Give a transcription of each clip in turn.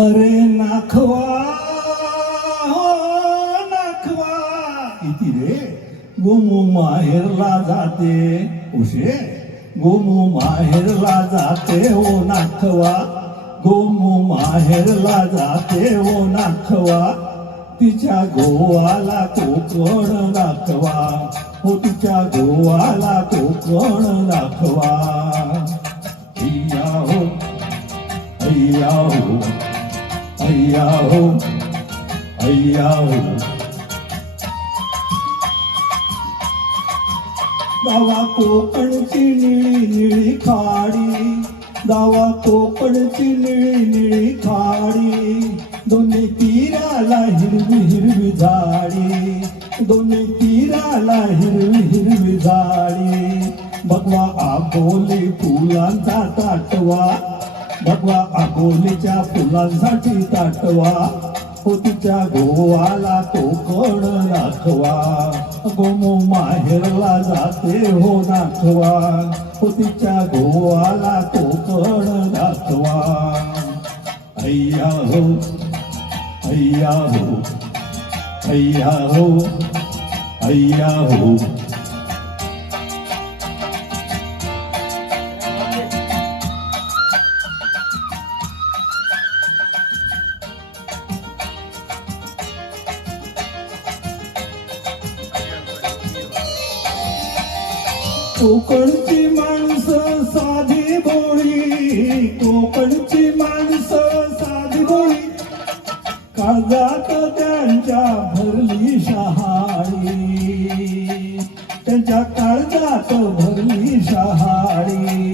अरे नाखवा हो नाखवा किती रे गोमू माहेरला जाते उशे गोमू माहेरला जाते हो नाखवा गोमू माहेरला जाते हो नाखवा तिच्या गोवाला कोकण दाखवा हो तिच्या गोवाला कोकण दाखवा अय्या हो अय्या हो अय्या हो अय्या हो गावा कोकणची निळी निळी खाडी गावा कोकणची निळी निळी खाडी दोन्ही तीराला हिरवी हिरवी झाडी दोन्ही तीराला हिरवी हिरवी झाडी भगवा आकोली फुलांचा ताटवा भगवा आकोलीच्या फुलांसाठी ताटवा हो तिच्या गोवाला कोकण दाखवा गोमू माहेरला जाते हो नाखवा हो तिच्या गोवाला कोकण दाखवा अय्या हो अय्या हो अय्या हो अय्या हो कोकणची माणसं साधी भोळी कोकणची माणसं साधी भोळी काळजात त्यांच्या भरली शहाळी त्यांच्या काळजात भरली शहाळी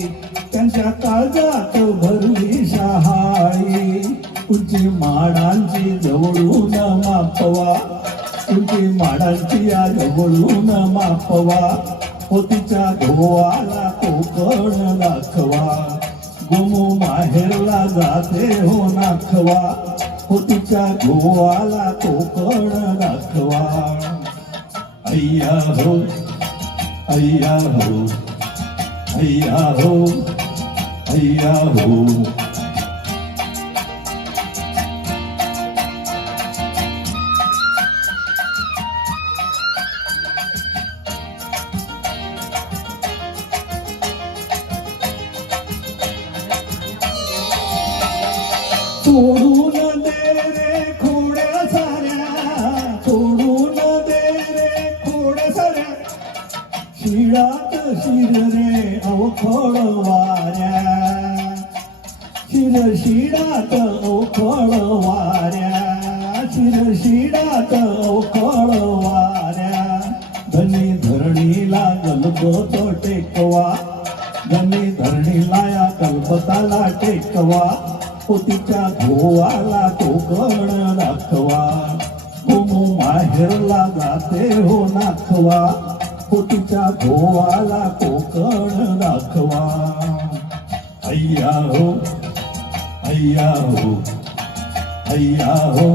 त्यांच्या काळजात भरली शहाळी उंची माडांची जवळून मापवा उंची माडांची या जवळून मापवा हो तिच्या गोवाला कोकण दाखवा गोमू माहेरला जाते हो नाखवा हो तिच्या गोवाला कोकण दाखवा अय्या हो अय्या हो अय्या हो अय्या हो सोडून दे रे खोड्या साऱ्या सोडून दे रे खोड्या साऱ्या शिळात शिर रे अवखळ वाऱ्या शिर शिडात अवखळ वाऱ्या शिर शिडात अवखळ वाऱ्या धनी धरणीला गलबत टेकवा धनी धरणीला या कल्पताला टेकवा हो तिच्या गोवाला कोकण दाखवा गोमू माहेरला जाते हो नाखवा हो तिच्या गोवाला कोकण दाखवा अय्या हो अय्या हो अय्या हो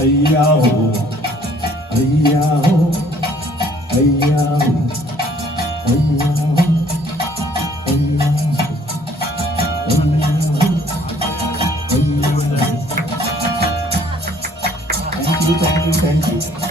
अय्या हो अय्या हो अय्या हो अय्या हो Thank you.